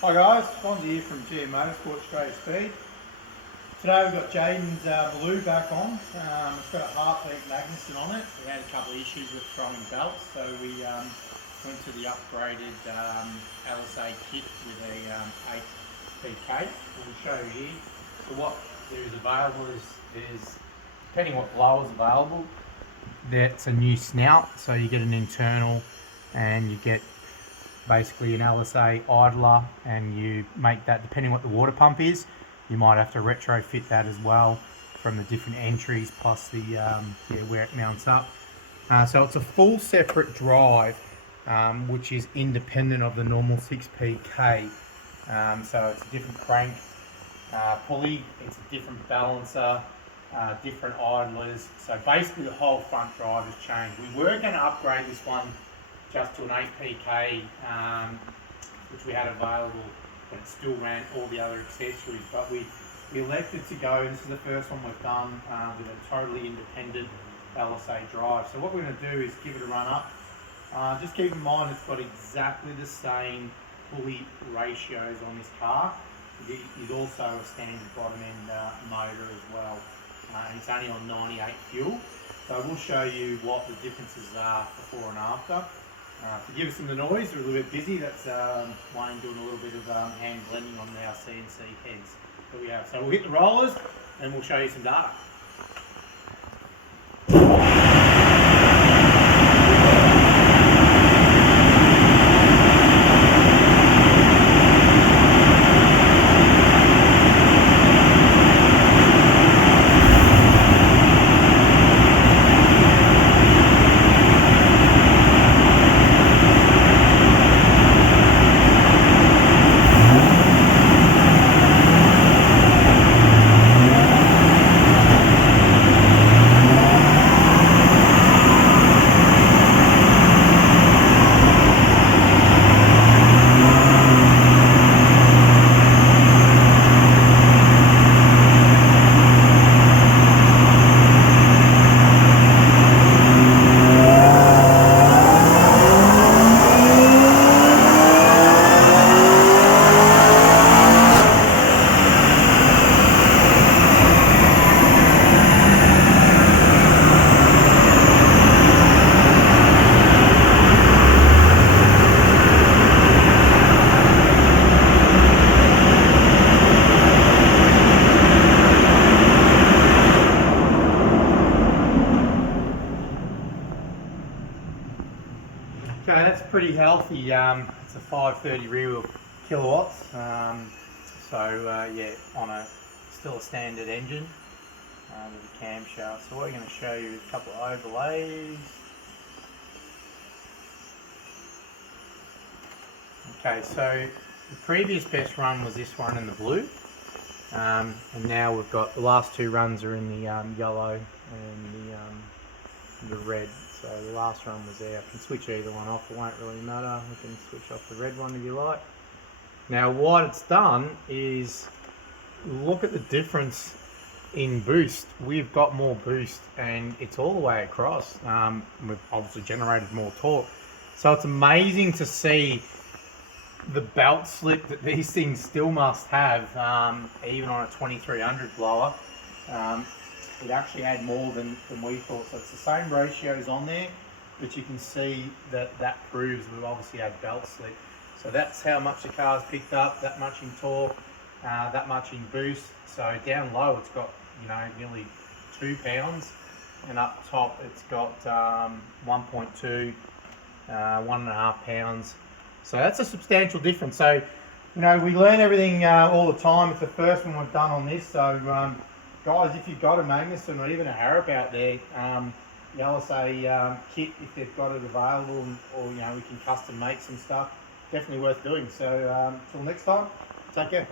Hi guys, Fonzie here from Motorsport HSV. Today we've got Jaden's Maloo back on. It's got a heartbeat Magnuson on it. We had a couple of issues with throwing belts, so we went to the upgraded LSA kit with a 8PK. We'll show you here. So what there is available is depending what blower is available, that's a new snout, so you get an internal and you get basically an LSA idler, and you make that depending what the water pump is. You might have to retrofit that as well from the different entries plus the where it mounts up. So it's a full separate drive, which is independent of the normal 6PK. So it's a different crank pulley, it's a different balancer, different idlers. So basically the whole front drive has changed. We were going to upgrade this one just to an 8PK, which we had available, but it still ran all the other accessories. But we elected to go, this is the first one we've done with a totally independent LSA drive. So what we're going to do is give it a run up. Just keep in mind it's got exactly the same pulley ratios on this car. It is also a standard bottom end motor as well. And it's only on 98 fuel. So we'll show you what the differences are before and after. Forgive us in the noise, we're a little bit busy. That's Wayne doing a little bit of hand blending on our CNC heads that we have. So we'll hit the rollers and we'll show you some data. Okay, that's pretty healthy. It's a 530 rear wheel kilowatts. Yeah, on still a standard engine with a camshaft. So what we're going to show you is a couple of overlays. Okay, so the previous best run was this one in the blue, and now we've got the last two runs are in the yellow and the red. So the last run was there. I can switch either one off, it won't really matter. We can switch off the red one if you like. Now what it's done is, look at the difference in boost. We've got more boost and it's all the way across. We've obviously generated more torque. So it's amazing to see the belt slip that these things still must have, even on a 2300 blower. It actually had more than we thought. So it's the same ratios on there, but you can see that proves we've obviously had belt slip. So that's how much the car's picked up, that much in torque, that much in boost. So down low it's got, nearly 2 pounds, and up top it's got 1.2, 1.5 pounds. So that's a substantial difference. So, we learn everything all the time. It's the first one we've done on this. So, guys, if you've got a Magnuson or even a Harrop out there, the LSA kit, if they've got it available, or we can custom make some stuff, definitely worth doing. So, until next time, take care.